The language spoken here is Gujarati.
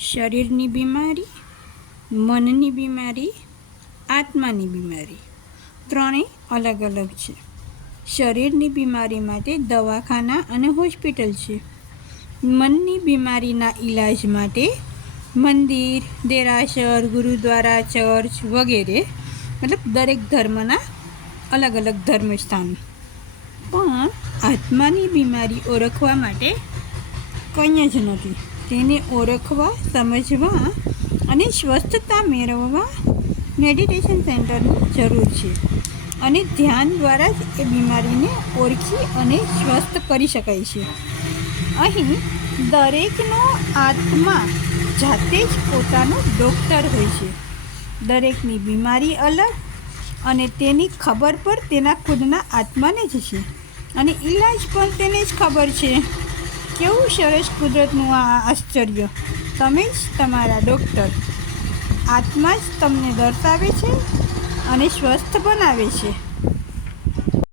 શરીરની બીમારી, મનની બીમારી, આત્માની બીમારી ત્રણેય અલગ અલગ છે. શરીરની બીમારી માટે દવાખાના અને હોસ્પિટલ છે. મનની બીમારીના ઈલાજ માટે મંદિર, દેરાસર, ગુરુદ્વારા, ચર્ચ વગેરે, મતલબ દરેક ધર્મના અલગ અલગ ધર્મસ્થાન. પણ આત્માની બીમારી ઓળખવા માટે કંઈ જ નથી. તેને ઓળખવા, સમજવા અને સ્વસ્થતા મેળવવા મેડિટેશન સેન્ટરની જરૂર છે. અને ધ્યાન દ્વારા જ એ બીમારીને ઓળખી અને સ્વસ્થ કરી શકાય છે. અહીં દરેકનો આત્મા જાતે જ પોતાનો ડૉક્ટર હોય છે. દરેકની બીમારી અલગ અને તેની ખબર પણ તેના ખુદના આત્માને જ છે અને ઈલાજ પણ તેને જ ખબર છે. કેવું સરસ કુદરતનું આ આશ્ચર્ય! તમે જ તમારા ડૉક્ટર. આત્મા જ તમને દર્શાવે છે અને સ્વસ્થ બનાવે છે.